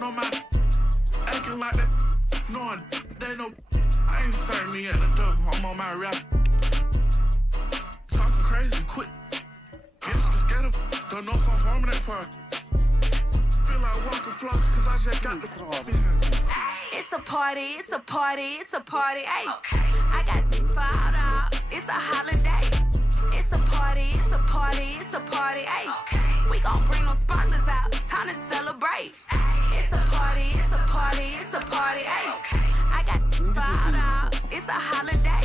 No matter, acting like that, knowing they know I ain't serving me at the door. I'm on my rap. Talking crazy, quick. Gangsta scared don't know if I'm forming that part. Feel like walking flock, cause I just got the It's a party, it's a party, it's a party, ayy. I got $5, it's a holiday. It's a party, it's a party, it's a party, ayy. We gon' bring those sparklers out, time to celebrate. It's a party, it's a party, it's a party, ayy. I got $5, it's a holiday.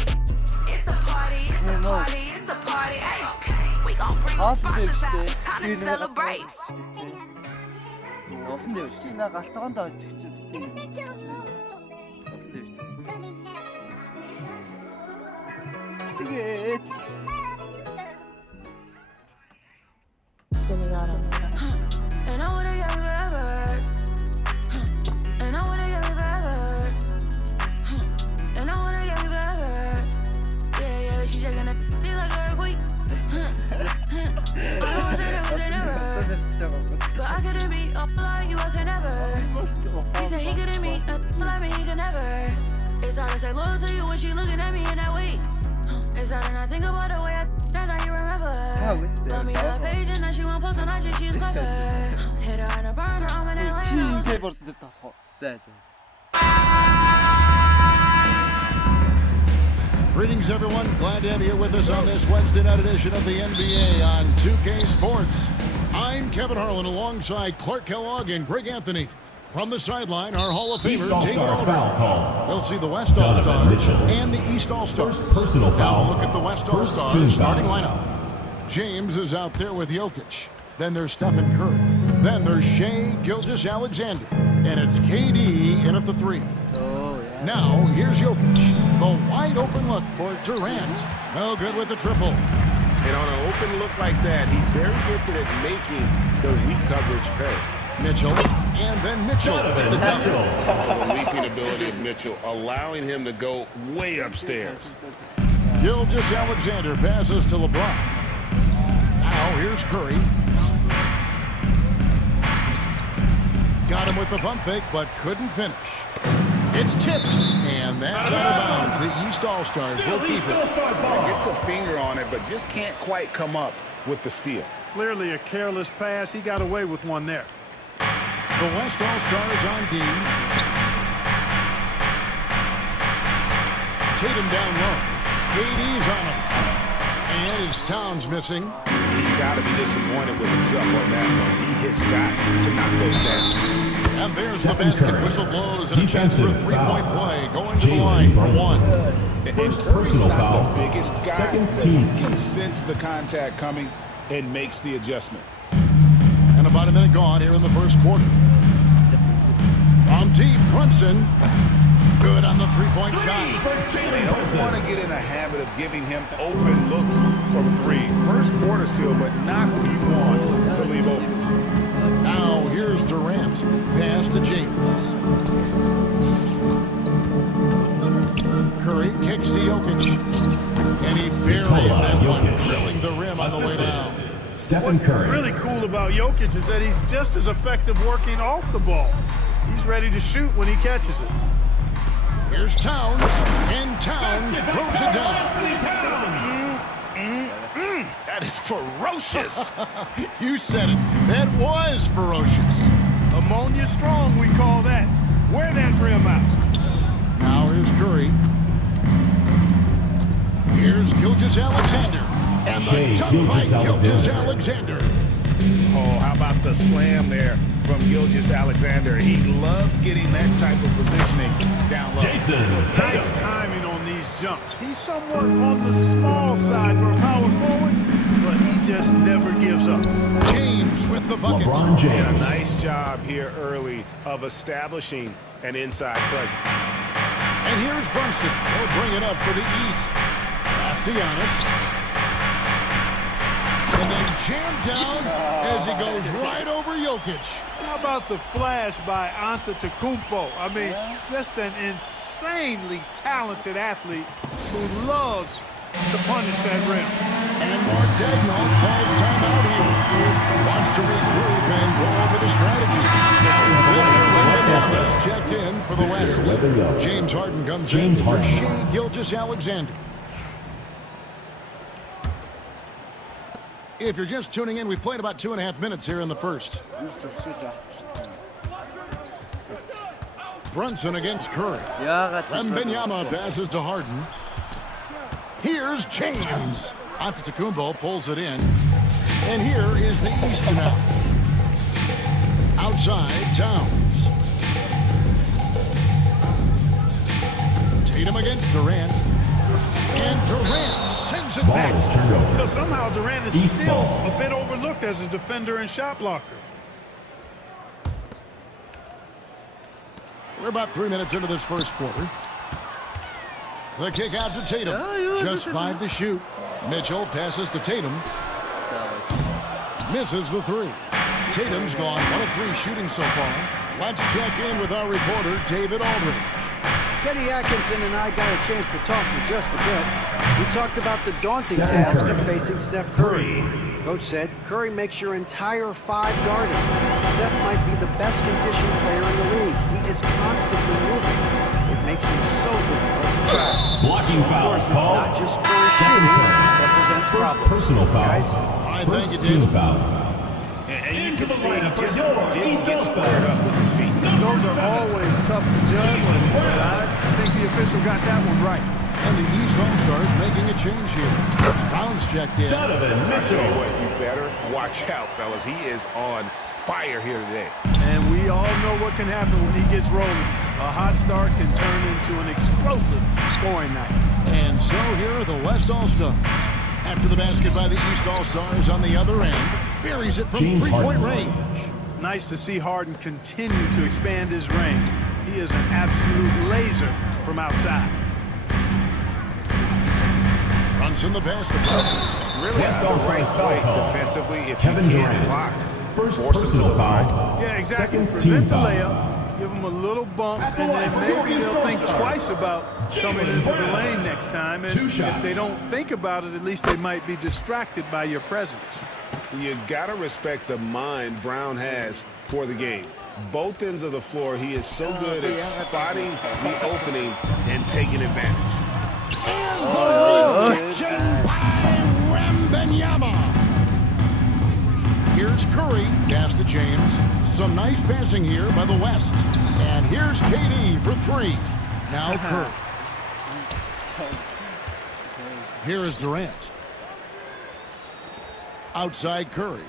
It's a party, it's a party, it's a party, ayy. We gon' bring those sparklers out, time to celebrate. Усан дэвч чи на галтгоондоо очиж чи битгий. Усан дэвч. Тэгээд And I wanna get forever. And I wanna get forever. And I wanna get forever. Yeah, yeah, she shaking it feel like a earthquake. I know it was never. But I couldn't be up like you, I could never. He said he couldn't meet nothing like me, he could never. It's hard to say loyal to you when she looking at me in that way. It's hard to not think about the way I that now you remember. Love me that page and now she won't post on IG, she's clever. Hit her in a burner, I'm in Atlanta. чи борд дээр тасах. За. Greetings, everyone. Glad to have you here with us on this Wednesday night edition of the NBA on 2K Sports. I'm Kevin Harlan alongside Clark Kellogg and Greg Anthony. From the sideline, our Hall of Famer, James All-Stars. We'll see the West All-Stars and the East All-Stars. Personal foul. Now look at the West All-Stars starting lineup. James is out there with Jokic. Then there's Stephen Curry. Then there's Shai Gilgeous-Alexander. And it's KD in at the 3. Oh, yeah. Now, here's Jokic. The wide open look for Durant. No good with the triple. And on an open look like that, he's very gifted at making the weak coverage pay. Mitchell, and then Mitchell with the double. The leaping ability of Mitchell, allowing him to go way upstairs. Gilgeous-Alexander passes to LeBron. Now, here's Curry. Got him with the pump fake, but couldn't finish. It's tipped, and that's out of bounds. The East All-Stars will keep it. Gets a finger on it, but just can't quite come up with the steal. Clearly a careless pass. He got away with one there. The West All-Stars on D. Tatum down low. KD's on him. And it's Towns missing. He's got to be disappointed with himself on that one. He has got to knock those down. And there's the basket. Whistle blows and a chance for a three-point play. Going to the line for one. First personal not foul. The biggest guy. Second team. He can sense the contact coming and makes the adjustment. And about a minute gone here in the first quarter. From deep, Brunson. Good on the three-point shot. They don't want to get in a habit of giving him open looks from three. First quarter still, but not who you want to leave open. Now here's Durant. Pass to James. Curry kicks to Jokic. And he buries that one, drilling the rim on the way down. Stephen Curry. What's really cool about Jokic is that he's just as effective working off the ball. He's ready to shoot when he catches it. Here's Towns, and Towns throws it down. That is ferocious. You said it. That was ferocious. Ammonia strong, we call that. Wear that rim out. Now here's Curry. Here's Gilgeous-Alexander. And the dunk by Gilgeous-Alexander. Oh, how about the slam there from Gilgeous-Alexander? He loves getting that type of positioning down low. Nice timing on these jumps. He's somewhat on the small side for a power forward, but he just never gives up. James with the bucket. LeBron Yeah, James. nice job here early of establishing an inside presence. And here's Brunson. He'll bring it up for the East. Pass to Giannis. And then jammed down as he goes right over Jokic. How about the flash by Antetokounmpo? I mean, just an insanely talented athlete who loves to punish that rim. And Mark Daigneault calls timeout here. Wants to regroup and go over the strategy. That's checked in for the West. James Harden comes in for Shai Gilgeous-Alexander. If you're just tuning in, we've played about 2.5 minutes here in the first. Brunson against Curry. Wembanyama passes to Harden. Here's James. Antetokounmpo pulls it in. And here is the East now. Outside, Towns. Tatum against Durant. And Durant sends it back. But somehow Durant is still a bit overlooked as a defender and shot blocker. We're about 3 minutes into this first quarter. The kick out to Tatum. Just 5 to shoot. Mitchell passes to Tatum. Misses the 3. Tatum's gone 1 of 3 shooting so far. Let's check in with our reporter, David Aldridge. Kenny Atkinson and I got a chance to talk for just a bit. We talked about the daunting task of facing Steph Curry. Coach said Curry makes your entire 5 guarded. Steph might be the best conditioned player in the league. He is constantly moving. It makes him so difficult to track. Blocking foul. Of course, it's not just Curry shooting that presents problems. Personal foul. Guys, Thank you, David. Foul. And you can see he just didn't get squared up with his feet. Those are always tough to judge, but I think the official got that one right. And the East All-Stars making a change here. Brown's checked in. I tell you what, you better watch out, fellas. He is on fire here today. And we all know what can happen when he gets rolling. A hot start can turn into an explosive scoring night. And so here are the West All-Stars. After the basket by the East All-Stars on the other end, buries it from three-point range. Nice to see Harden continue to expand his range. He is an absolute laser from outside. Brunson the pass to Curry. Really has the right play defensively if Kevin you Durant. can't block. First Force him to personal the line. foul. Yeah, exactly. Second team Prevent the foul. layup, give him a little bump, and then maybe they'll think twice about coming into the lane next time. And if they don't think about it, at least they might be distracted by your presence. You got to respect the mind Brown has for the game. Both ends of the floor, he is so good at spotting the opening and taking advantage. Rejection by Wembanyama. Here's Curry, pass to James. Some nice passing here by the West. And here's KD for 3. Now Curry. Here is Durant. Outside Curry.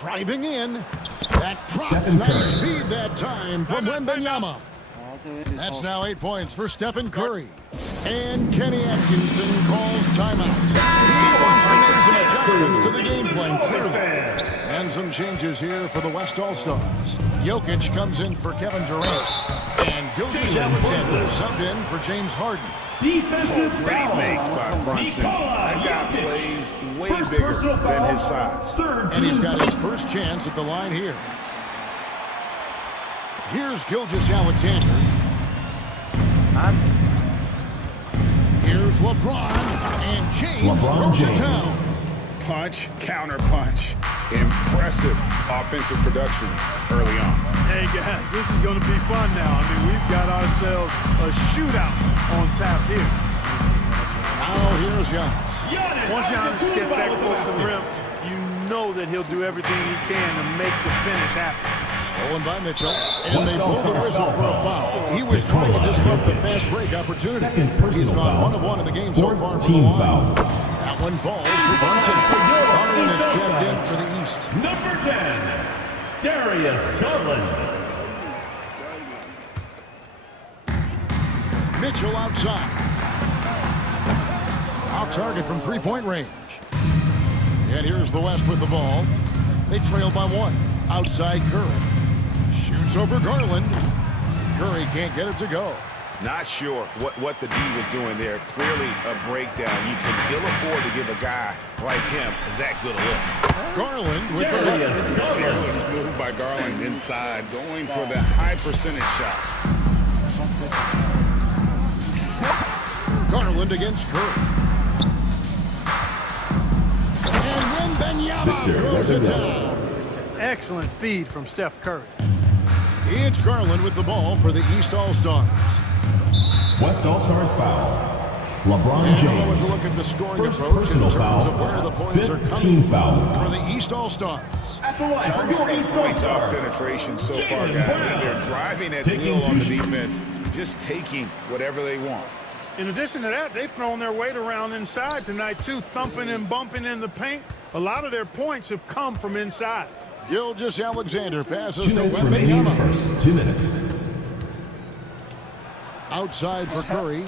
Driving in. That drops nice speed that time from Wembanyama. That's now 8 points for Stephen Curry. And Kenny Atkinson calls timeout. He wants to make some adjustments to the game plan, clearly. And some changes here for the West All-Stars. Jokic comes in for Kevin Durant. And Gilgeous-Alexander subbed in for James Harden. Defensive Great make by Brunson. That guy plays way bigger than his size. And he's got his first chance at the line here. Here's Gilgeous-Alexander. Here's LeBron, and James throws it down. Punch, counter punch. Impressive offensive production early on. Hey guys, this is going to be fun now. I mean, we've got ourselves a shootout on tap here. Now here's Giannis. Once Giannis gets that close to the rim, you know that he'll do everything he can to make the finish happen. Stolen by Mitchell, and they blow the whistle for a foul. He was trying to disrupt the fast break opportunity. He's gone 1 of 1 in the game so far from the line. That one falls for Brunson. Harden is checked in for the East. Number 10, Darius Garland. Mitchell outside. Off target from three-point range. And here's the West with the ball. They trail by 1. Outside Curry. Shoots over Garland. Curry can't get it to go. Not sure what the D was doing there. Clearly a breakdown. You can ill afford to give a guy like him that good a look. Garland with the look. Fearless move by Garland inside, going for the high percentage shot. Garland against Curry. And Wembanyama throws it down. Excellent feed from Steph Curry. It's Garland with the ball for the East All-Stars. West All-Stars foul. LeBron And James. a look at the scoring First approach in personal terms foul. of where the points are Fifth coming team foul. for the East All-Stars. At the line for your East Points off All-Stars. penetration so far, Jaylen guys. Brown. And they're driving at Taking will on the two shots. defense, just taking whatever they want. In addition to that, they've thrown their weight around inside tonight, too, thumping and bumping in the paint. A lot of their points have come from inside. Gilgeous-Alexander passes 2 to minutes remaining in the Wembanyama. first. 2 minutes. Outside for Curry.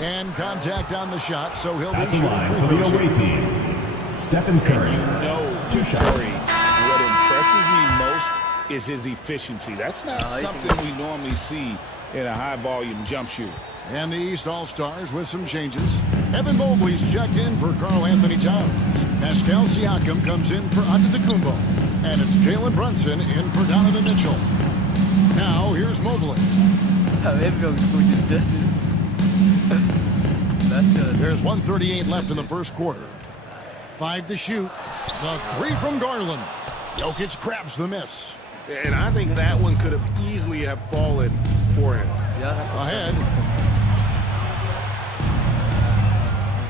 And contact on the shot, so he'll At be the shooting line free for the throws. away team. Stephen Curry. No, Two shots. Curry, what impresses me most is his efficiency. That's not something we normally see in a high-volume jump shooter. And the East All-Stars with some changes. Evan Mobley's checked in for Karl Anthony Towns. Pascal Siakam comes in for Antetokounmpo. And it's Jalen Brunson in for Donovan Mitchell. Now, here's Mobley. There's 1:38 left in the first quarter. 5 to shoot. The 3 from Garland. Jokic grabs the miss. And I think that one could have easily have fallen for him. Ahead.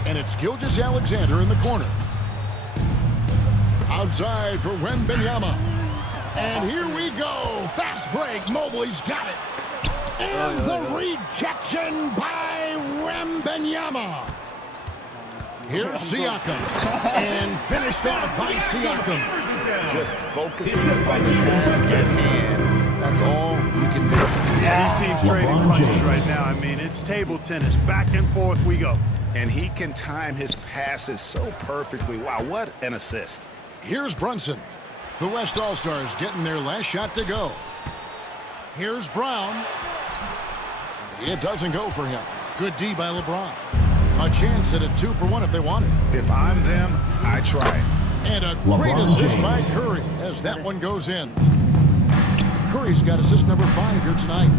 And it's Gilgeous-Alexander in the corner. Outside for Wembanyama. And here we go. Fast break. Mobley's got it. And the rejection by Wembanyama. Here's Siakam. And finished off by Siakam. Just focusing on the task at hand. That's all you can do. Yeah, these teams trading LeBron punches James. right now. I mean, it's table tennis. Back and forth we go. And he can time his passes so perfectly. Wow, what an assist. Here's Brunson. The West All-Stars getting their last shot to go. Here's Brown. It doesn't go for him. Good D by LeBron. A chance at a 2-for-1 if they want it. If I'm them, I try it. And a LeBron great assist by James. Curry as that one goes in. Curry's got assist number 5 here tonight.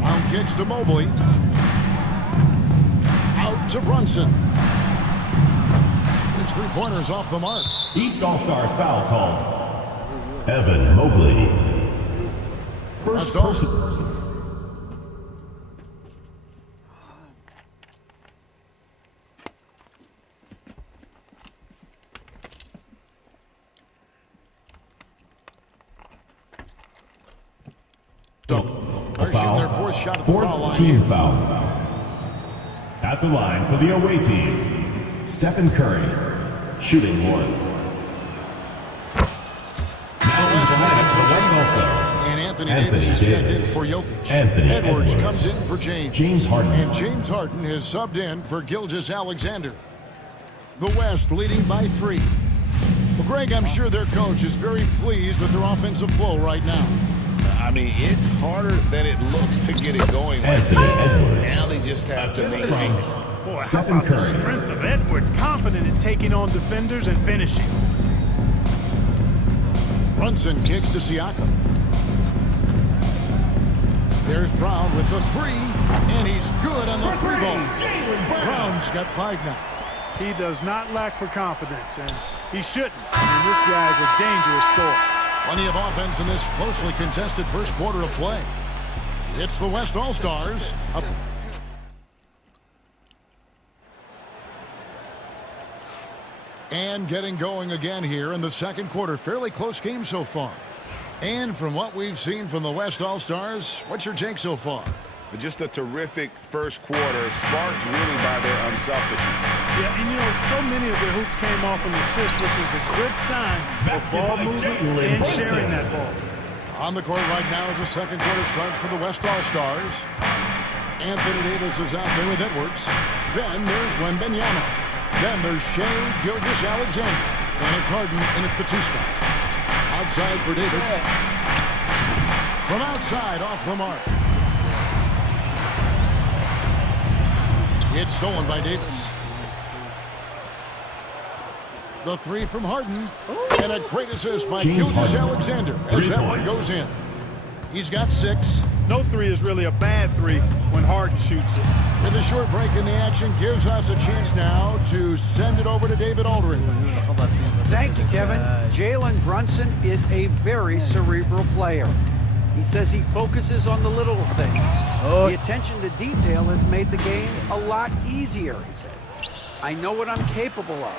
Brown kicks to Mobley. Out to Brunson. His 3-pointer's off the mark. East All-Stars foul called. Evan Mobley. First That's awesome. person. They're shooting their 4th shot at the foul Fourth line. team foul. At the line for the away team, Stephen Curry, shooting 1. Now inside the West All-Stars. And Anthony Anthony Davis is checked in Davis. for Jokic. Anthony Edwards Edwards. comes in for James. James Harden. And James Harden has subbed in for Gilgeous-Alexander. The West leading by 3. Well, Greg, I'm sure their coach is very pleased with their offensive flow right now. I mean, it's harder than it looks to get it going. Like Anthony this. Edwards. Now they just have to maintain it. Boy, how Stephen about the Curry. strength of Edwards, confident in taking on defenders and finishing. Brunson kicks to Siakam. There's Brown with the 3, and he's good on the 3 ball. Brown's got 5 now. He does not lack for confidence, and he shouldn't. I mean, this guy's a dangerous scorer. Plenty of offense in this closely contested first quarter of play. It's the West All-Stars. Up. And getting going again here in the second quarter. Fairly close game so far. And from what we've seen from the West All-Stars, what's your take so far? But just a terrific first quarter, sparked really by their unselfishness. Yeah, and you know, so many of their hoops came off an assist, which is a good sign of ball movement and sharing that ball. On the court right now as the second quarter starts for the West All-Stars. Anthony Davis is out there with Edwards. Then there's Wembanyama. Then there's Shai Gilgeous-Alexander. And it's Harden in at the 2 spot. Outside for Davis. From outside, off the mark. It's stolen by Davis. The 3 from Harden. And a great assist by James Gilgeous-Alexander as 3 that one points. goes in. He's got 6. No 3 is really a bad 3 when Harden shoots it. And the short break in the action gives us a chance now to send it over to David Aldridge. Thank you, Kevin. Jalen Brunson is a very cerebral player. He says he focuses on the little things. The attention to detail has made the game a lot easier, he said. I know what I'm capable of.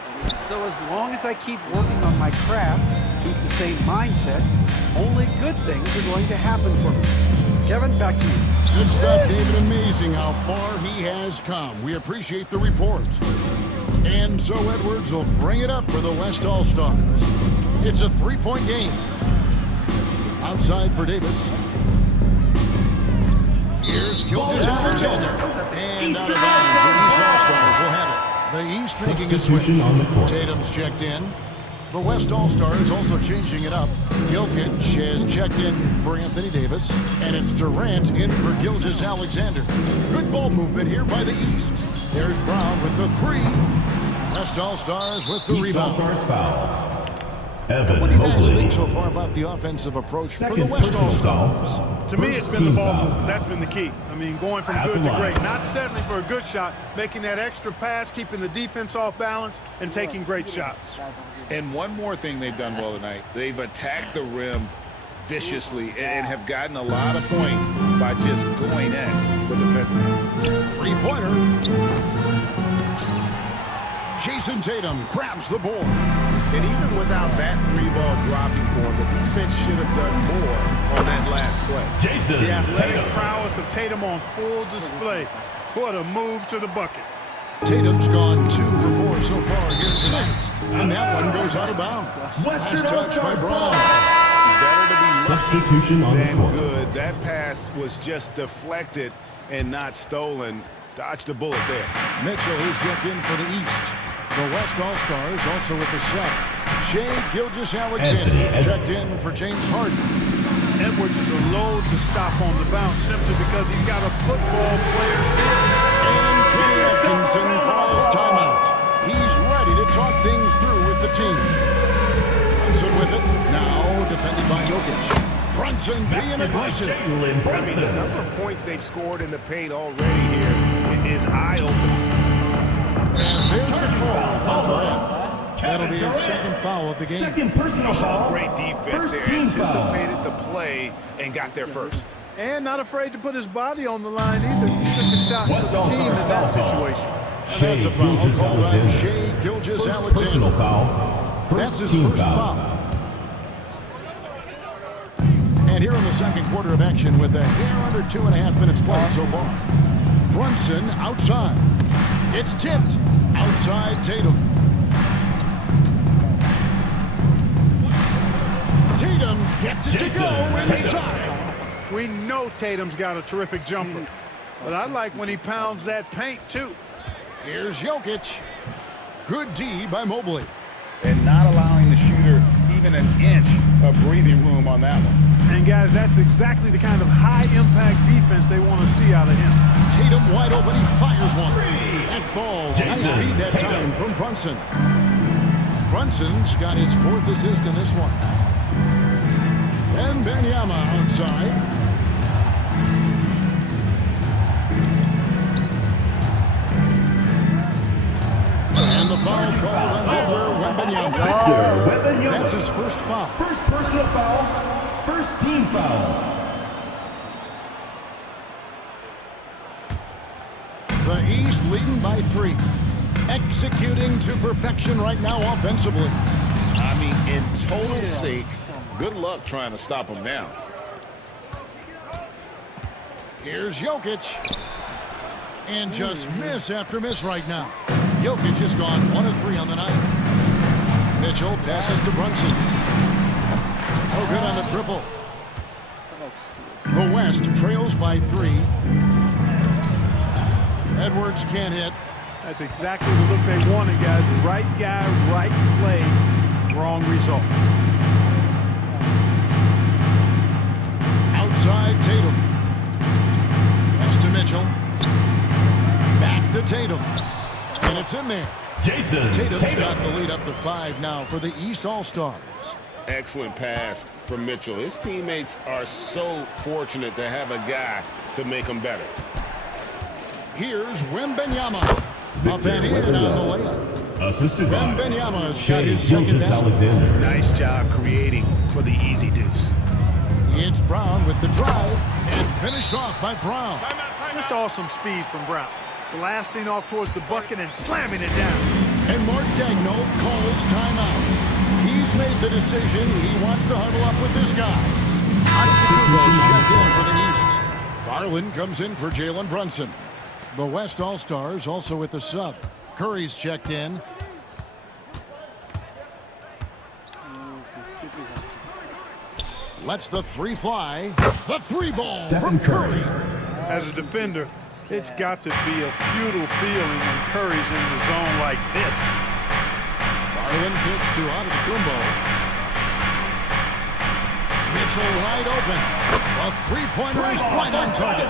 So as long as I keep working on my craft, keep the same mindset, only good things are going to happen for me. Kevin, back to you. Good stuff, David. Amazing how far he has come. We appreciate the reports. And so Edwards will bring it up for the West All-Stars. It's a three-point game. Outside for Davis. Here's Gilgeous-Alexander. And out of bounds, the East All-Stars will have it. The East making a switch. On the court. Tatum's checked in. The West All-Stars also changing it up. Jokic has checked in for Anthony Davis, and it's Durant in for Gilgeous-Alexander. Good ball movement here by the East. There's Brown with the three. West All-Stars with the East rebound. All-Stars foul. Evan What do you guys Mobley. think so far about the offensive approach for Second the West personal All-Stars? foul. To me, it's First been the team ball foul. movement. That's been the key. I mean, going from At good the to great. line. Not settling for a good shot, making that extra pass, keeping the defense off balance, and taking great shots. And one more thing they've done well tonight. They've attacked the rim viciously and have gotten a lot of points by just going at the defender. Three-pointer. Jason Tatum grabs the board. And even without that three ball dropping for him, the defense should have done more on that last play. Jason The athletic Tatum. prowess of Tatum on full display. What a move to the bucket. Tatum's gone 2 for 4 so far here tonight. And that one goes out of bounds. Western Last touch by All-Stars Brown. Better to be Substitution on the than court. good. That pass was just deflected and not stolen. Dodged a bullet there. Mitchell, who's checked in for the East. The West All-Stars also with the set. Shea Gilgeous-Alexander Anthony checked in for James Harden. Edwards is a load to stop on the bounce simply because he's got a football player's vision. And Kenny Atkinson calls timeout. He's ready to talk things through with the team. Brunson with it. Now defended by Jokic. Brunson being aggressive. Jalen The Brunson. number of points they've scored in the paint already here is eye-opening. And there's the call on Durant. That'll be his second foul of the game. Second personal foul. Great defense First there. team foul. Anticipated the play and got there first. And not afraid to put his body on the line either. He took a shot for West the team All-Stars in that foul. situation. And that's a foul called on Shea First Gilgeous-Alexander. personal foul. That's First his team first foul. And here in the second quarter of action with a hair under 2.5 minutes played so far. Brunson outside. It's tipped. Outside Tatum. Tatum gets it to Jason go Tatum. inside. We know Tatum's got a terrific jumper. But I like when he pounds that paint, too. Here's Jokic. Good D by Mobley. And not allowing the shooter even an inch of breathing room on that one. And, guys, that's exactly the kind of high-impact defense they want to see out of him. Tatum wide open. He fires one. That falls. Nice Jason speed that Tatum. time from Brunson. Brunson's got his 4th assist in this one. And Wembanyama outside. And the foul called on Victor Wembanyama. That's his first foul. First personal foul. First team foul. The East leading by 3. Executing to perfection right now offensively. I mean, in total sake, good luck trying to stop him now. Here's Jokic. And just miss after miss right now. Jokic has gone 1 of 3 on the night. Mitchell passes to Brunson. No good on the triple. The West trails by 3. Edwards can't hit. That's exactly the look they wanted, guys. Right guy, right play, wrong result. Outside Tatum. Pass to Mitchell. Back to Tatum. And it's in there. Jason Tatum's Tatum. got the lead up to 5 now for the East All-Stars. Excellent pass from Mitchell. His teammates are so fortunate to have a guy to make them better. Here's Wembanyama. Up and in on the layup. Assisted by Wembanyama's got Shea his second basket. Gilgeous-Alexander. Nice job creating for the easy deuce. It's Brown with the drive and finished off by Brown. Just awesome speed from Brown. Blasting off towards the bucket and slamming it down. And Mark Daigneault calls timeout. He's made the decision. He wants to huddle up with his guys. Checked in for the East. Garland comes in for Jalen Brunson. The West All-Stars also with the sub. Curry's checked in. Lets the three fly. The three ball Stephen from Curry. As a defender, it's got to be a futile feeling when Curry's in the zone like this. Garland kicks to Antetokounmpo. Mitchell wide open. A three-pointer is right on target.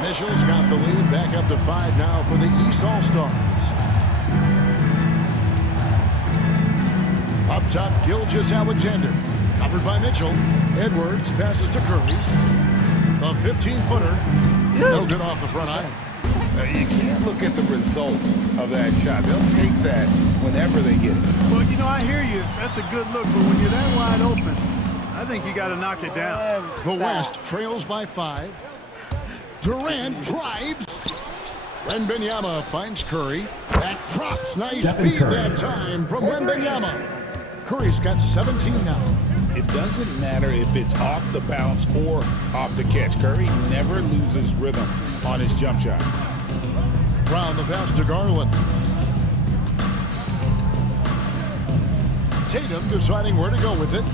Mitchell's got the lead back up to 5 now for the East All-Stars. Up top, Gilgeous-Alexander. Covered by Mitchell. Edwards passes to Curry. The 15-footer. No good off the front iron. You can't look at the result of that shot. They'll take that whenever they get it. Well, you know, I hear you. That's a good look, but when you're that wide open, I think you got to knock it down. The West trails by 5. Durant drives. Wembanyama finds Curry. That drops. Nice Stephen feed Curry. that time from Wembanyama. Curry's got 17 now. It doesn't matter if it's off the bounce or off the catch. Curry never loses rhythm on his jump shot. Brown the pass to Garland. Tatum deciding where to go with it.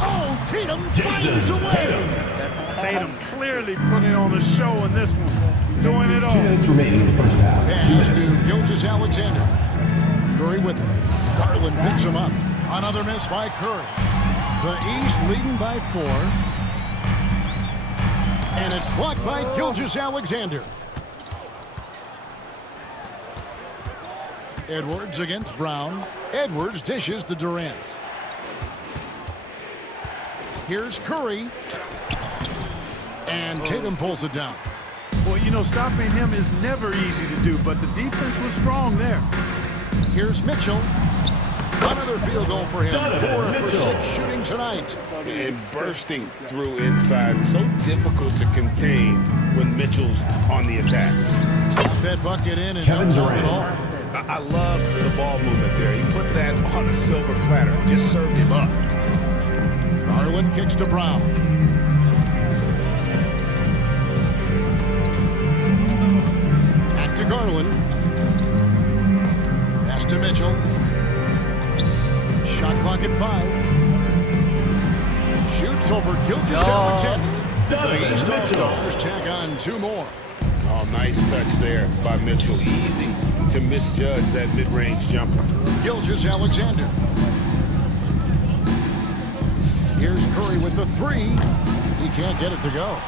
Oh, Tatum finds a way. Tatum clearly putting on a show in this one. Doing it 2 all. minutes remaining in the first half. 2 Pass minutes. to Gilgeous-Alexander. Curry with it. Garland picks him up. Another miss by Curry. The East leading by 4. And it's blocked by Gilgeous-Alexander. Edwards against Brown. Edwards dishes to Durant. Here's Curry. And Tatum pulls it down. Well, you know, stopping him is never easy to do, but the defense was strong there. Here's Mitchell. Another field goal for him. Donovan 4 for Mitchell. 6 shooting tonight. And bursting through inside. So difficult to contain when Mitchell's on the attack. That bucket in and Kevin no time at Durant. all. I love the ball movement there. He put that on a silver platter. Just served him up. Garland kicks to Brown. Back to Garland. Pass to Mitchell. Shot clock at 5. Shoots over Gilgeous-Alexander. The East All-Stars tack on 2 more. Oh, nice touch there by Mitchell. Easy to misjudge that mid-range jumper. Gilgeous-Alexander. Here's Curry with the 3. He can't get it to go.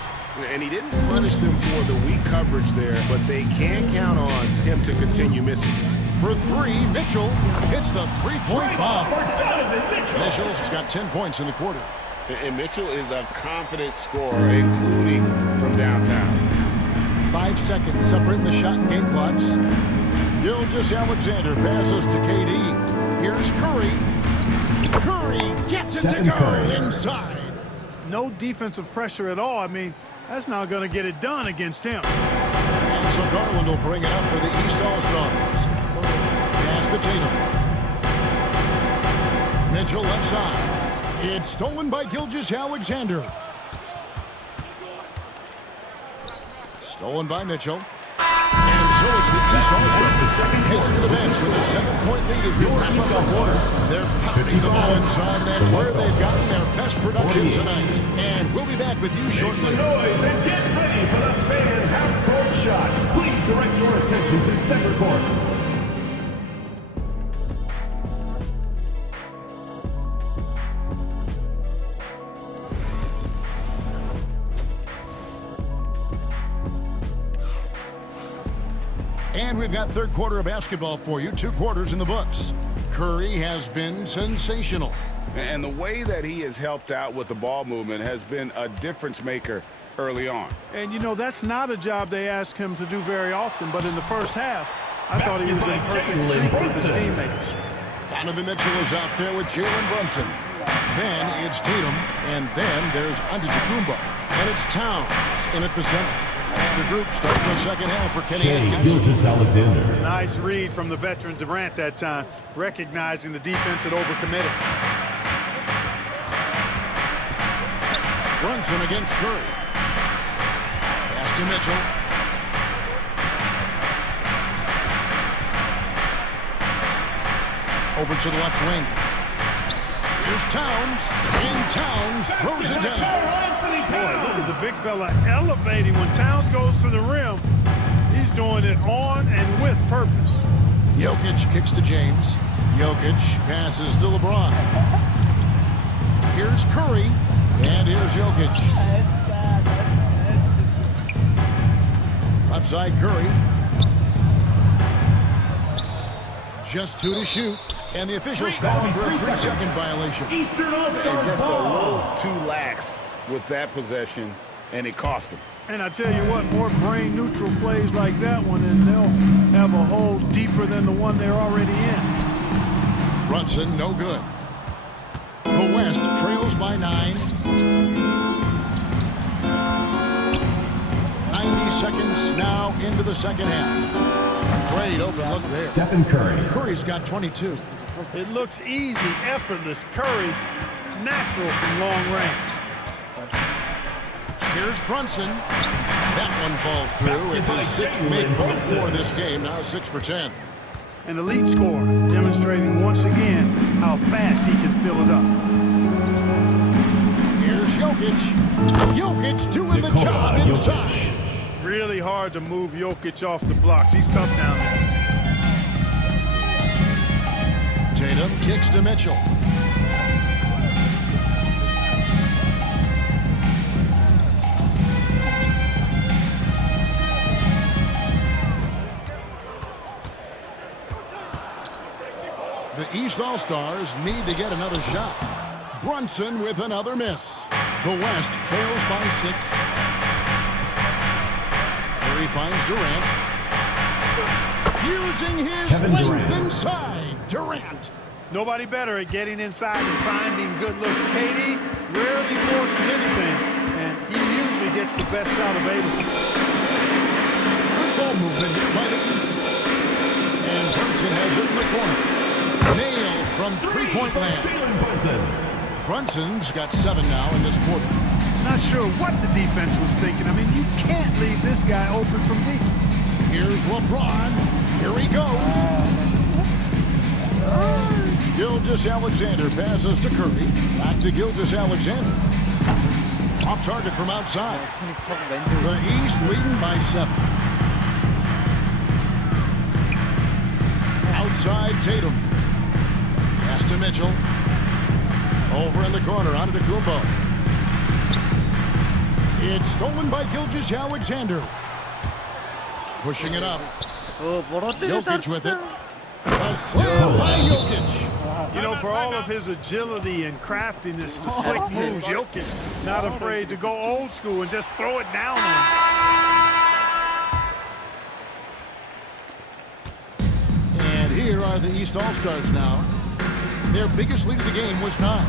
And he didn't punish them for the weak coverage there, but they can count on him to continue missing. For 3, Mitchell hits the 3-point bomb. For Donovan Mitchell. Mitchell's got 10 points in the quarter. And Mitchell is a confident scorer, including from downtown. 5 seconds separating the shot and game clocks. Gilgeous-Alexander passes to KD. Here's Curry. Curry gets it to Stephen go Curry. inside. No defensive pressure at all. I mean, that's not going to get it done against him. And so Garland will bring it up for the East All-Stars. Pass to Tatum. Mitchell left side. It's stolen by Gilgeous-Alexander. Stolen by Mitchell. And so it's the East All-Stars heading to the bench with a 7-point lead as we wrap up the quarter. They're pounding the ball inside. That's where they've gotten their best production tonight. And we'll be back with you Make shortly. some noise and get ready for the fan half-court shot. Please direct your attention to center court. And we've got third quarter of basketball for you. 2 quarters in the books. Curry has been sensational. And the way that he has helped out with the ball movement has been a difference maker early on. And, you know, that's not a job they ask him to do very often, but in the first half, I thought he was in perfect sync with his teammates. Donovan Mitchell is out there with Jalen Brunson. Then it's Tatum, and then there's Antetokounmpo. And it's Towns in at the center. That's the group starting the second half for Kenny Atkinson. Gilgeous-Alexander. Nice read from the veteran Durant that time, recognizing the defense had overcommitted. Brunson against Curry. Pass to Mitchell. Over to the left wing. Here's Towns, and Towns throws it down. Boy, look at the big fella elevating when Towns goes to the rim. He's doing it on and with purpose. Jokic kicks to James. Jokic passes to LeBron. Here's Curry, and here's Jokic. Left side Curry. Just 2 to shoot, and the officials calling for a 3-second violation. Eastern All-Star Just a ball. little too lax with that possession, and it cost him. And I tell you what, more brain-neutral plays like that one, and they'll have a hole deeper than the one they're already in. Brunson, no good. The West trails by 9. 90 seconds now into the second half. Great open look there. Stephen Curry. Curry's got 22. It looks easy, effortless. Curry, natural from long range. Here's Brunson. That one falls through. It's his 6th mid-point for this game. Now 6 for 10. An elite scorer, demonstrating once again how fast he can fill it up. Here's Jokic. Jokic doing the job inside. Really hard to move Jokic off the blocks. He's tough down there. Tatum kicks to Mitchell. The East All-Stars need to get another shot. Brunson with another miss. The West trails by 6. Curry finds Durant. Using his length inside. Durant. Nobody better at getting inside and finding good looks. KD rarely forces anything, and he usually gets the best out of available. Good ball movement here by the East. And Brunson has it in the corner. Nailed from three-point land. Brunson's got 7 now in this quarter. Not sure what the defense was thinking. I mean, you can't leave this guy open from deep. Here's LeBron. Here he goes. Gilgeous-Alexander passes to Curry. Back to Gilgeous-Alexander. Off target from outside. The East leading by 7. Outside Tatum. Pass to Mitchell. Over in the corner, onto Kumbo. It's stolen by Gilgeous-Alexander. Pushing it up. Jokic with it. A slam by Jokic. You know, for all of his agility and craftiness to slick moves, Jokic not afraid to go old school and just throw it down on him. And here are the East All-Stars now. Their biggest lead of the game was 9.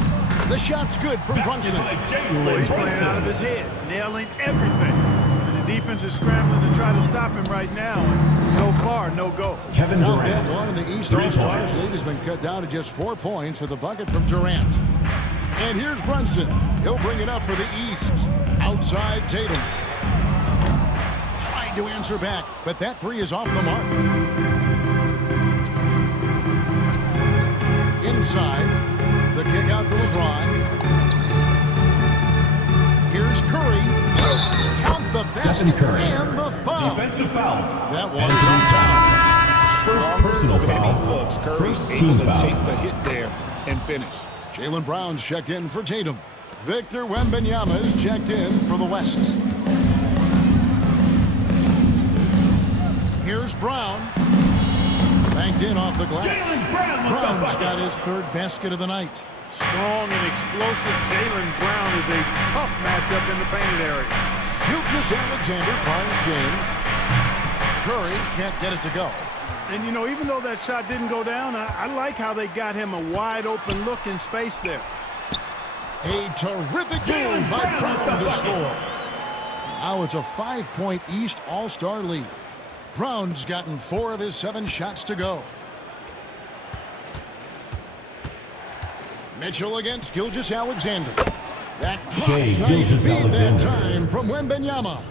The shot's good from Brunson. Boy, he's playing out of his head, nailing everything. And the defense is scrambling to try to stop him right now. And so far, no go. Kevin Not Durant. that long, and the East 3 All-Stars points. lead has been cut down to just 4 points with a bucket from Durant. And here's Brunson. He'll bring it up for the East. Outside Tatum. Tried to answer back, but that 3 is off the mark. Inside, the kick out to LeBron. Here's Curry. Count the basket Stephen Curry. and the foul. Defensive foul. That one's on Towns. First personal Penny foul. looks. Curry's First able team to foul. take the hit there and finish. Jalen Brown's checked in for Tatum. Victor Wembanyama is checked in for the West. Here's Brown. Banked in off the glass. Brown's got his 3rd basket of the night. Strong and explosive Jalen Brown is a tough matchup in the painted area. Gilgeous-Alexander finds James. Curry can't get it to go. And, you know, even though that shot didn't go down, I like how they got him a wide-open look in space there. A terrific move by Brown to score. Now it's a 5-point East All-Star lead. Brown's gotten 4 of his 7 shots to go. Mitchell against Gilgeous-Alexander. That drops nice speed that time from Wembanyama.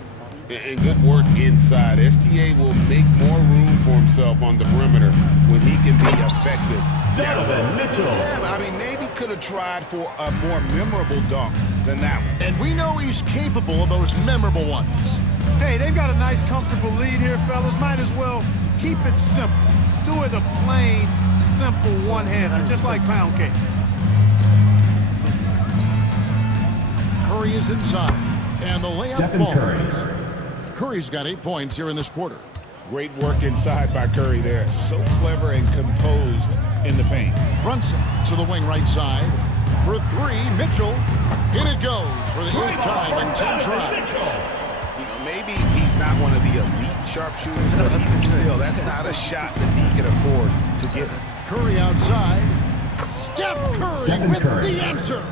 And good work inside. SGA will make more room for himself on the perimeter when he can be effective. Donovan Mitchell. Yeah, I mean, maybe could have tried for a more memorable dunk than that one. And we know he's capable of those memorable ones. Hey, they've got a nice, comfortable lead here, fellas. Might as well keep it simple. Do it a plain, simple one-hander, just like pound cake. Curry is inside, and the layup Stephen falls. Curry. Curry's got 8 points here in this quarter. Great work inside by Curry there. So clever and composed in the paint. Brunson to the wing right side. For 3, Mitchell. In it goes for the 8th time in 10 tries. You know, maybe he's not one of the elite sharpshooters, but even still, that's not a shot that he can afford to give him. Curry outside. Steph Curry with the answer.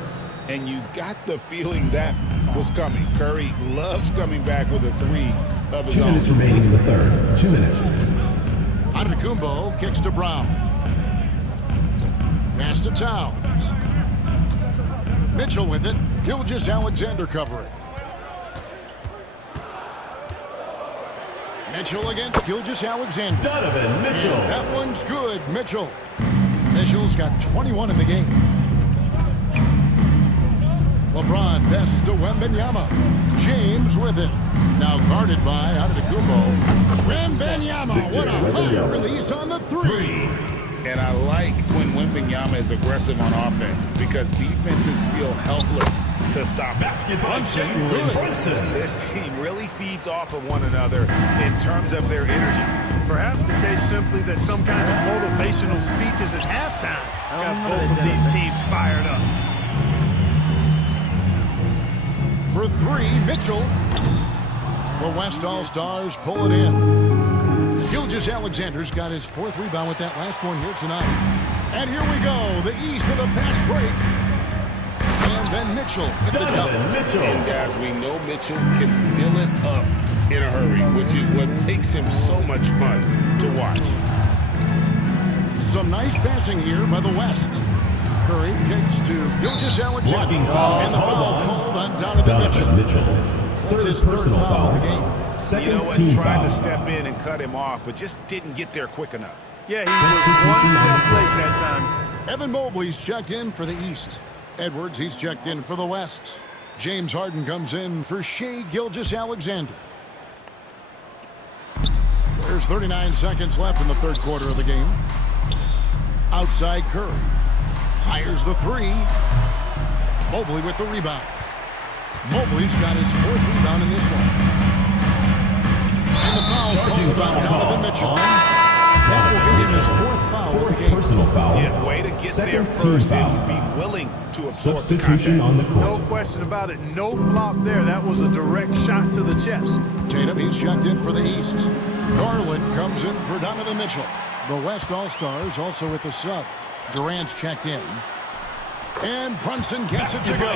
And you got the feeling that was coming. Curry loves coming back with a 3 of his 2 own. minutes remaining in the third. 2 minutes. Antetokounmpo kicks to Brown. Pass to Towns. Mitchell with it. Gilgeous-Alexander covering. Mitchell against Gilgeous-Alexander. Donovan Mitchell. And that one's good. Mitchell. Mitchell's got 21 in the game. LeBron passes to Wembanyama. James with it. Now guarded by Antetokounmpo. Wembanyama, what a high release on the 3. And I like when Wembanyama is aggressive on offense because defenses feel helpless to stop him. Brunson, good. This team really feeds off of one another in terms of their energy. Perhaps the case simply that some kind of motivational speeches at halftime got both of these teams fired up. For 3, Mitchell. The West All-Stars pull it in. Gilgeous-Alexander's got his 4th rebound with that last one here tonight. And here we go. The East with a fast break. And then Mitchell with the double. And guys, we know Mitchell can fill it up in a hurry, which is what makes him so much fun to watch. Some nice passing here by the West. Curry kicks to Gilgeous-Alexander. And the foul called on Donovan Mitchell. That's his 3rd foul of the game. You know what? Tried to step in and cut him off, but just didn't get there quick enough. Yeah, he was 1 step late that time. Evan Mobley's checked in for the East. Edwards, he's checked in for the West. James Harden comes in for Shai Gilgeous-Alexander. There's 39 seconds left in the 3rd quarter of the game. Outside Curry. Fires the 3. Mobley with the rebound. Mobley's got his 4th rebound in this one. And the foul called on Donovan Mitchell. That will be his 4th foul of the game. Personal foul. Yeah, way to get there first and be willing to absorb the Substitution on the contact. No court. question about it. No flop there. That was a direct shot to the chest. Tatum, he's checked in for the East. Garland comes in for Donovan Mitchell. The West All-Stars also with the sub. Durant's checked in. And Brunson gets it to go.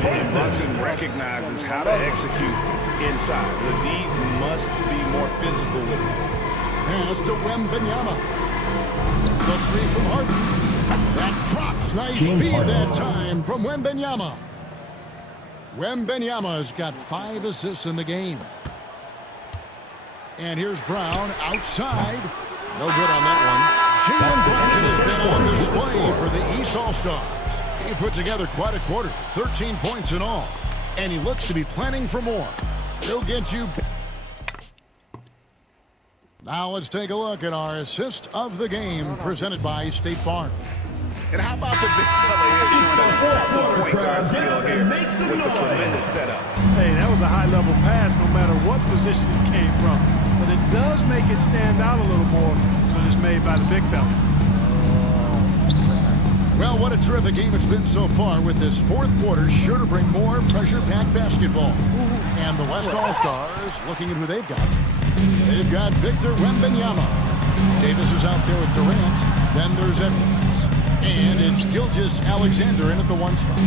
Brunson recognizes how to execute inside. The D must be more physical with it. Pass to Wembanyama. The 3 from Harden. That drops. Nice speed that time from Wembanyama. Wembanyama's got 5 assists in the game. And here's Brown outside. No good on that one. Jalen Brunson has been on display for the East All-Stars. He put together quite a quarter, 13 points in all. And he looks to be planning for more. He'll get you. Now let's take a look at our assist of the game presented by State Farm. And how about the big fella here doing a point guard steal here with the tremendous setup? Hey, that was a high-level pass no matter what position it came from. But it does make it stand out a little more when it's made by the big fella. Well, what a terrific game it's been so far with this 4th quarter, sure to bring more pressure-packed basketball. And the West All-Stars looking at who they've got. They've got Victor Wembanyama. Davis is out there with Durant. Then there's Edwards. And it's Gilgeous-Alexander in at the 1 spot.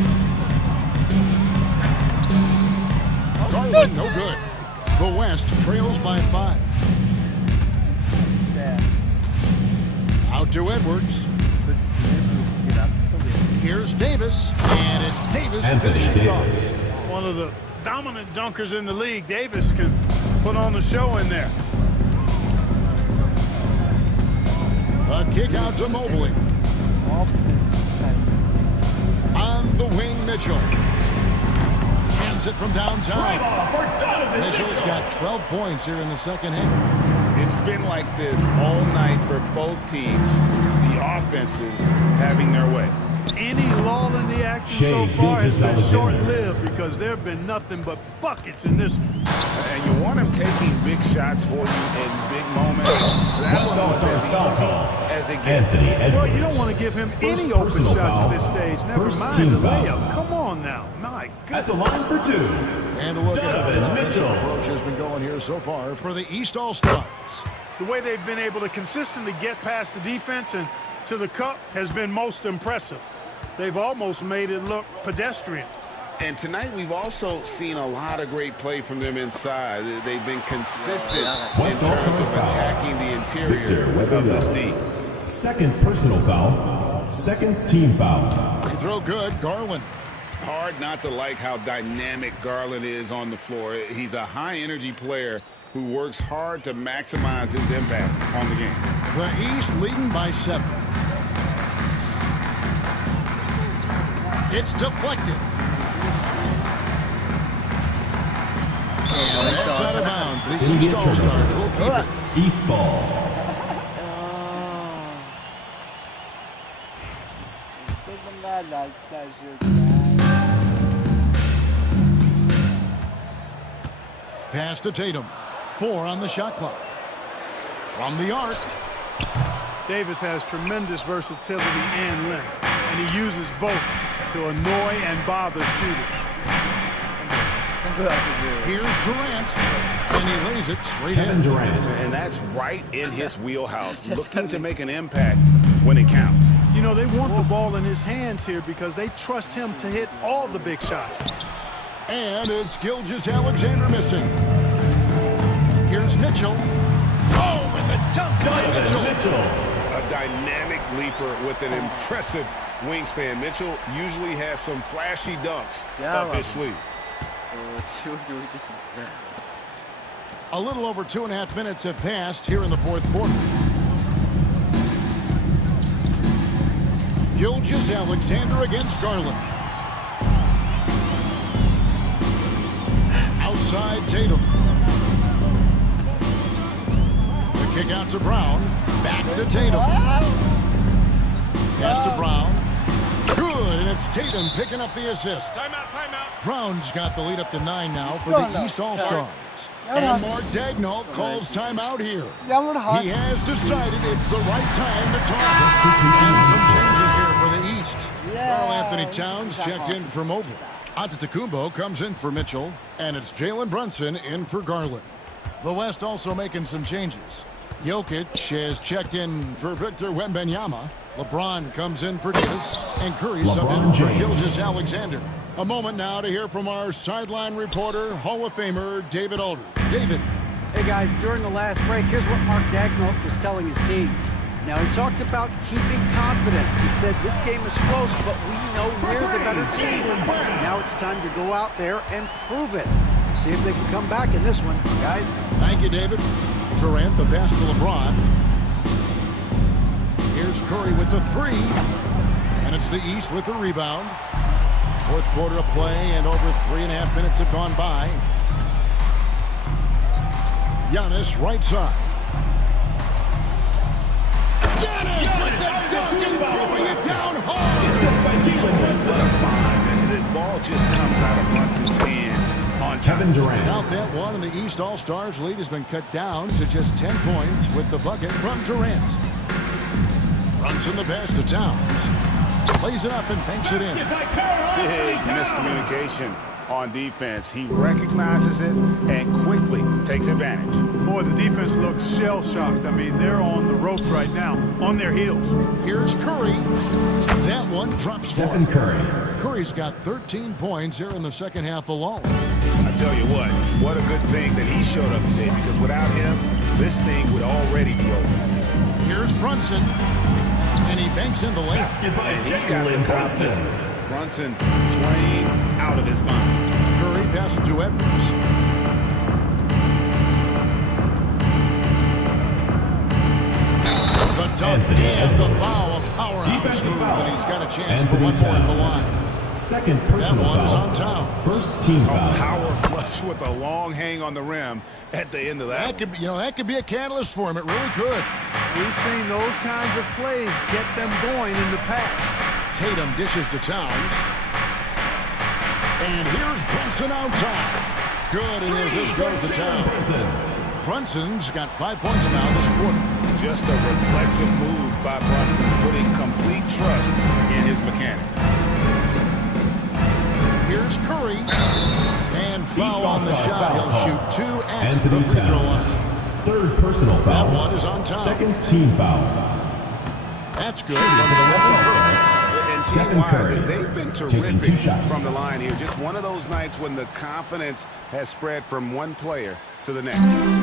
Garland, no good. The West trails by 5. Out to Edwards. Here's Davis, and it's Davis Anthony finishing it off. Davis. One of the dominant dunkers in the league. Davis can put on the show in there. A kick out to Mobley. On the wing, Mitchell. Hands it from downtown. Mitchell's got 12 points here in the second half. It's been like this all night for both teams. The offenses having their way. Any lull in the action Shea so far has been Gilgeous-Alexander. short-lived because there have been nothing but buckets in this one. And you want him taking big shots for you in big moments. That's West All-Star as foul easy call. as it gets. Anthony Edwards. Well, you don't want to give him any First open personal shots foul. at this stage. Never First mind team the foul. layup. Come on now. My At the goodness. line for 2. And a look at how the Donovan offensive Mitchell. approach has been going here so far for the East All-Stars. The way they've been able to consistently get past the defense and to the cup has been most impressive. They've almost made it look pedestrian. And tonight we've also seen a lot of great play from them inside. They've been consistent in West terms All-Stars of foul. attacking the interior Victor of this Wembanyama. team. Second personal foul. Second team foul. Free throw good, Garland. Hard not to like how dynamic Garland is on the floor. He's a high-energy player who works hard to maximize his impact on the game. The East leading by 7. It's deflected. And it's out of bounds. The Didn't East get All-Stars turnover. will keep it. East ball. Pass to Tatum. 4 on the shot clock. From the arc. Davis has tremendous versatility and length, and he uses both to annoy and bother shooters. Here's Durant. And he lays it straight Kevin in. Durant. And that's right in his wheelhouse, looking to make an impact when it counts. You know, they want the ball in his hands here because they trust him to hit all the big shots. And it's Gilgeous-Alexander missing. Here's Mitchell. Oh, and the dunk by Donovan Mitchell. Mitchell. A dynamic leaper with an impressive wingspan. Mitchell usually has some flashy dunks up his sleeve. A little over 2.5 minutes have passed here in the fourth quarter. Gilgeous-Alexander against Garland. Outside Tatum. The kick out to Brown. Back to Tatum. Pass to Brown. Good, and it's Tatum picking up the assist. Timeout, timeout. Brown's got the lead up to 9 now for the East All-Stars. And Mark Daigneault calls timeout here. He has decided it's the right time to toss it. And some changes here for the East. Karl Anthony Towns checked in for Mobley. Antetokounmpo comes in for Mitchell, and it's Jalen Brunson in for Garland. The West also making some changes. Jokic has checked in for Victor Wembanyama. LeBron comes in for Davis, and Curry subbed in LeBron for James. Gilgeous-Alexander. A moment now to hear from our sideline reporter, Hall of Famer David Aldridge. David. Hey guys, during the last break, here's what Mark Daigneault was telling his team. Now he talked about keeping confidence. He said this game is close, but we know we're the better team. Now it's time to go out there and prove it. See if they can come back in this one, guys. Thank you, David. Durant, the pass to LeBron. Here's Curry with the 3. And it's the East with the rebound. Fourth quarter of play, and over 3.5 minutes have gone by. Giannis, right side. Giannis with the dunk and throwing it down hard. Assist by Jalen Brunson. And the ball just comes out of Brunson's hands on Kevin Durant. Out that one, and the East All-Stars lead has been cut down to just 10 points with the bucket from Durant. Brunson the pass to Towns. Plays it up and banks it in. Big miscommunication on defense. He recognizes it and quickly takes advantage. Boy, the defense looks shell-shocked. I mean, they're on the ropes right now, on their heels. Here's Curry. That one drops Stephen for Curry. Curry's got 13 points here in the second half alone. I tell you what a good thing that he showed up today, because without him, this thing would already be over. Here's Brunson, and he banks in the lane. Basket by And he's got the Jalen confidence. Brunson. Brunson playing out of his mind. Curry passes to Edwards. The dunk Anthony and the Edwards. foul, a powerhouse Defensive move, foul. and he's got a chance Anthony for one more at the Towns. line. Second That personal one is foul. on Towns. First team A foul. power flush with a long hang on the rim at the end of that. That could be, that could be a catalyst for him. It really could. We've seen those kinds of plays get them going in the past. Tatum dishes to Towns. And here's Brunson outside. Good, and his assist goes to Jalen Towns. Brunson. Brunson's got 5 points now this quarter. Just a reflexive move by Brunson, putting complete trust in his mechanics. Here's Curry. And foul on the All-Stars shot. foul He'll call. shoot 2 at Anthony the free throw Towns. line. Third personal foul. That one is on Towns. Second team foul. That's good. And Stephen team-wide, Curry they've been taking 2 terrific shots. from the line here. Just one of those nights when the confidence has spread from one player to the next.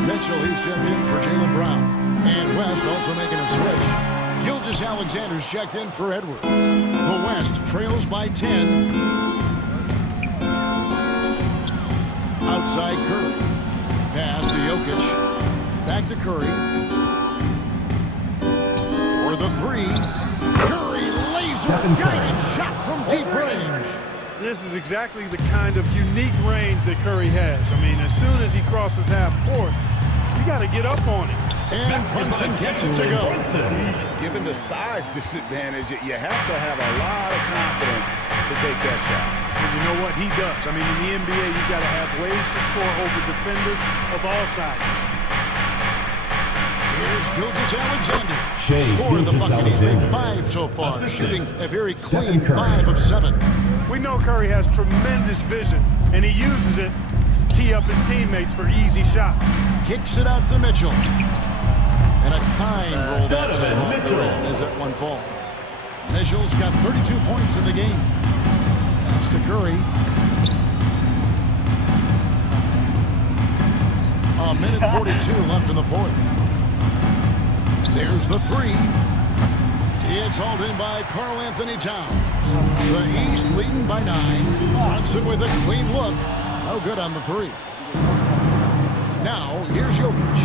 Mitchell, he's checked in for Jaylen Brown. And West also making a switch. Gilgeous Alexander's checked in for Edwards. The West trails by 10. Outside Curry. Pass to Jokic. Back to Curry. For the three. Curry Stephen Curry. laser-guided shot from deep range. This is exactly the kind of unique range that Curry has. I mean, as soon as he crosses half court, you got to get up on him. And Brunson gets it to go. Given the size disadvantage, you have to have a lot of confidence to take that shot. And you know what? He does. I mean, in the NBA, you've got to have ways to score over defenders of all sizes. Here's Gilgeous Alexander. Shea Scored the Gilgeous bucket. He's made Alexander. 5 so far, Assistant. shooting a very Stephen clean Curry. 5 of 7. We know Curry has tremendous vision, and he uses it to tee up his teammates for easy shots. Kicks it out to Mitchell. And a kind roll that Donovan time off the Mitchell. rim as that one falls. Mitchell's got 32 points in the game. Pass to Curry. A minute 42 left in the fourth. There's the three. It's hauled in by Karl Anthony Towns. The East leading by 9. Brunson with a clean look. No good on the three. Now, here's Jokic.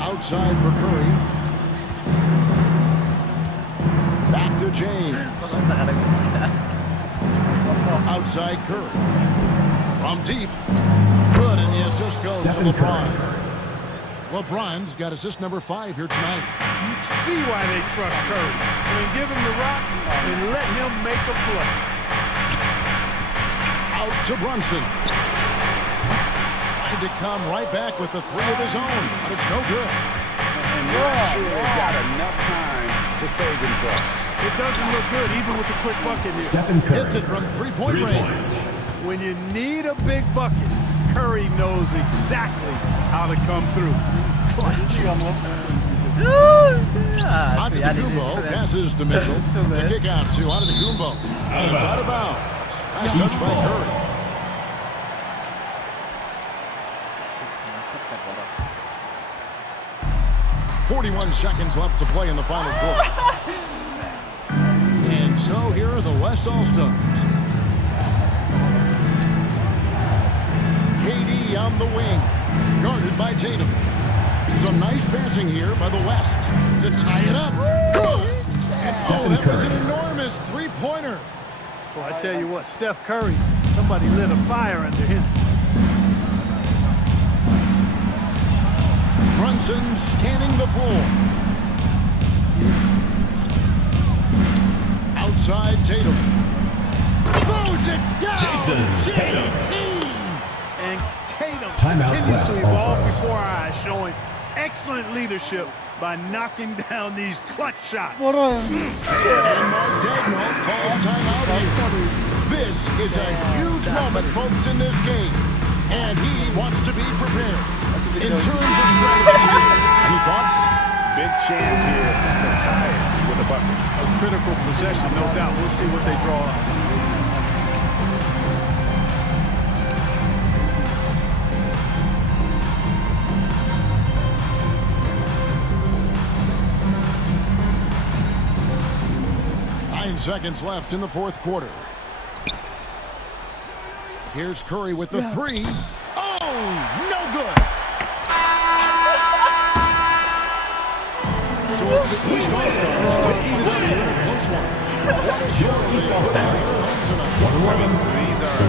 Outside for Curry. Back to James. Outside Curry. From deep. Good, and the assist goes Stephen to LeBron. LeBron's got assist number 5 here tonight. See why they trust Curry. I mean, give him the rock and let him make a play. Out to Brunson. Trying to come right back with the 3 of his own, but it's no good. And not sure they got enough time to save themselves. It doesn't look good, even with a quick bucket here. Stephen Curry. Hits it from 3-point 3 range. points. When you need a big bucket, Curry knows exactly how to come through. Clutch. Antetokounmpo passes to Mitchell. The kick out to Antetokounmpo. And it's out of bounds. Nice touch by Curry. .41 seconds left to play in the final quarter. And so here are the West All-Stars. KD on the wing, guarded by Tatum. Some nice passing here by the West to tie it up. Good. And that was an enormous three-pointer. Well, I tell you what, Steph Curry, somebody lit a fire under him. Brunson scanning the floor. Outside Tatum. Throws it down. Jason Tatum. And Tatum Timeout continues West to evolve All-Stars. before our eyes, showing excellent leadership by knocking down these clutch shots. And Mark Daigneault calls timeout here. This is a huge moment, folks, in this game. And he wants to be prepared. In terms of strategy, any thoughts? Big chance here to tie it with a bucket. A critical possession, no doubt. We'll see what they draw up. Seconds left in the fourth quarter. Here's Curry with the three. Oh, no good. So it's the East All-Stars taking the W in a close one. Your East All-Stars, 111. These are